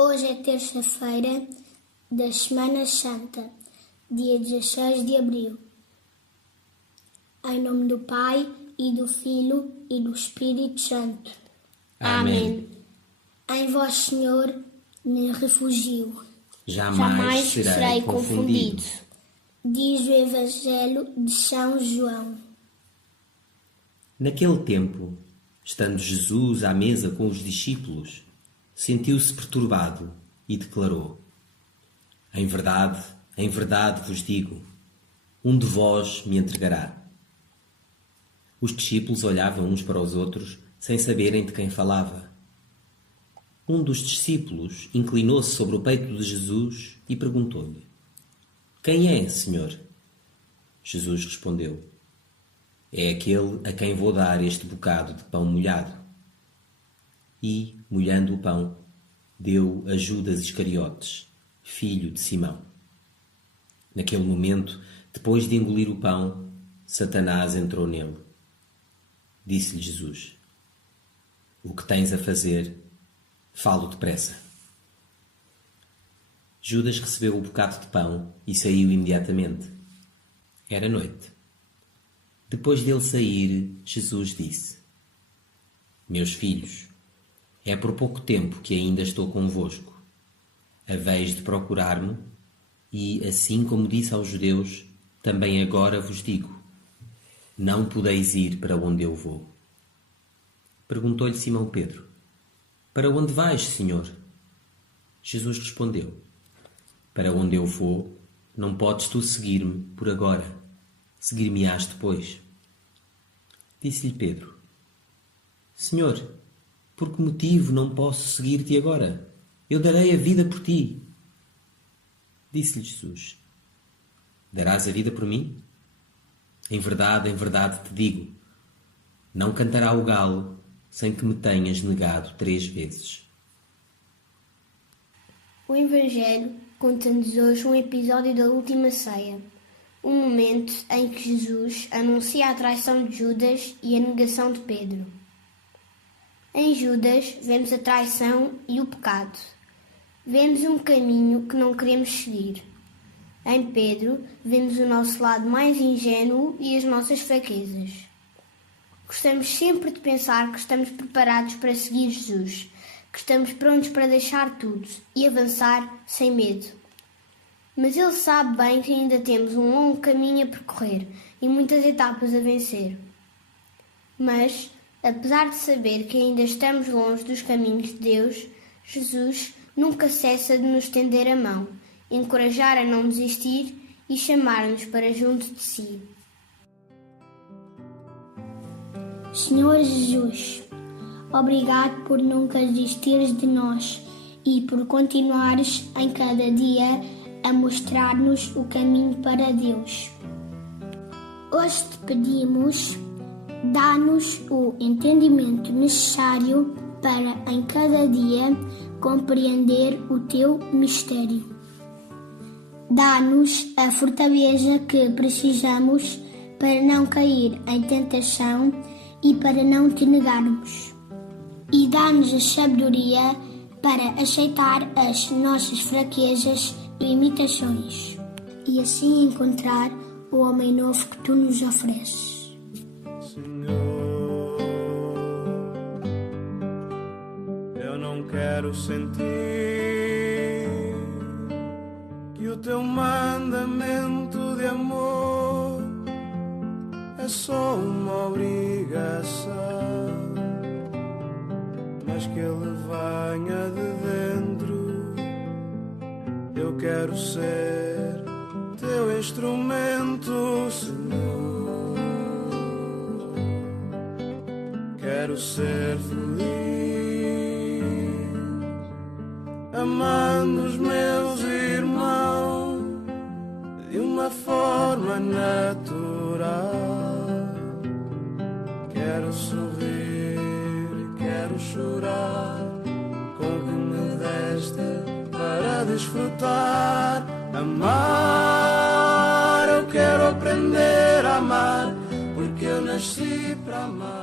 Hoje é terça-feira da Semana Santa, dia 16 de abril. Em nome do Pai, e do Filho, e do Espírito Santo. Amém. Em vós, Senhor, me refugio. Jamais serei confundido. Diz o Evangelho de São João. Naquele tempo, estando Jesus à mesa com os discípulos, sentiu-se perturbado e declarou: em verdade vos digo, um de vós me entregará. Os discípulos olhavam uns para os outros, sem saberem de quem falava. Um dos discípulos inclinou-se sobre o peito de Jesus e perguntou-lhe: quem é, Senhor? Jesus respondeu: é aquele a quem vou dar este bocado de pão molhado. E, molhando o pão, deu a Judas Iscariotes, filho de Simão. Naquele momento, depois de engolir o pão, Satanás entrou nele. Disse-lhe Jesus: o que tens a fazer, falo depressa. Judas recebeu o bocado de pão e saiu imediatamente. Era noite. Depois dele sair, Jesus disse: meus filhos, é por pouco tempo que ainda estou convosco. Haveis de procurar-me, e, assim como disse aos judeus, também agora vos digo: não podeis ir para onde eu vou. Perguntou-lhe Simão Pedro: para onde vais, Senhor? Jesus respondeu: para onde eu vou, não podes tu seguir-me por agora. Seguir-me-ás depois. Disse-lhe Pedro: Senhor, por que motivo não posso seguir-te agora? Eu darei a vida por ti. Disse-lhe Jesus: darás a vida por mim? Em verdade te digo, não cantará o galo sem que me tenhas negado 3 vezes. O Evangelho conta-nos hoje um episódio da Última Ceia, um momento em que Jesus anuncia a traição de Judas e a negação de Pedro. Em Judas vemos a traição e o pecado. Vemos um caminho que não queremos seguir. Em Pedro vemos o nosso lado mais ingênuo e as nossas fraquezas. Gostamos sempre de pensar que estamos preparados para seguir Jesus, que estamos prontos para deixar tudo e avançar sem medo. Mas ele sabe bem que ainda temos um longo caminho a percorrer e muitas etapas a vencer. Mas, apesar de saber que ainda estamos longe dos caminhos de Deus, Jesus nunca cessa de nos estender a mão, encorajar a não desistir e chamar-nos para junto de si. Senhor Jesus, obrigado por nunca desistires de nós e por continuares em cada dia a mostrar-nos o caminho para Deus. Hoje te pedimos, dá-nos o entendimento necessário para em cada dia compreender o teu mistério. Dá-nos a fortaleza que precisamos para não cair em tentação e para não te negarmos. E dá-nos a sabedoria para aceitar as nossas fraquezas e limitações e assim encontrar o homem novo que tu nos ofereces. Senhor, eu não quero sentir que o teu mandamento de amor é só uma obrigação, mas que ele venha de dentro. Eu quero ser teu instrumento, Senhor. Quero ser feliz, amando os meus irmãos de uma forma natural. Quero sorrir, quero chorar com o que me deste para desfrutar. Amar, eu quero aprender a amar, porque eu nasci para amar.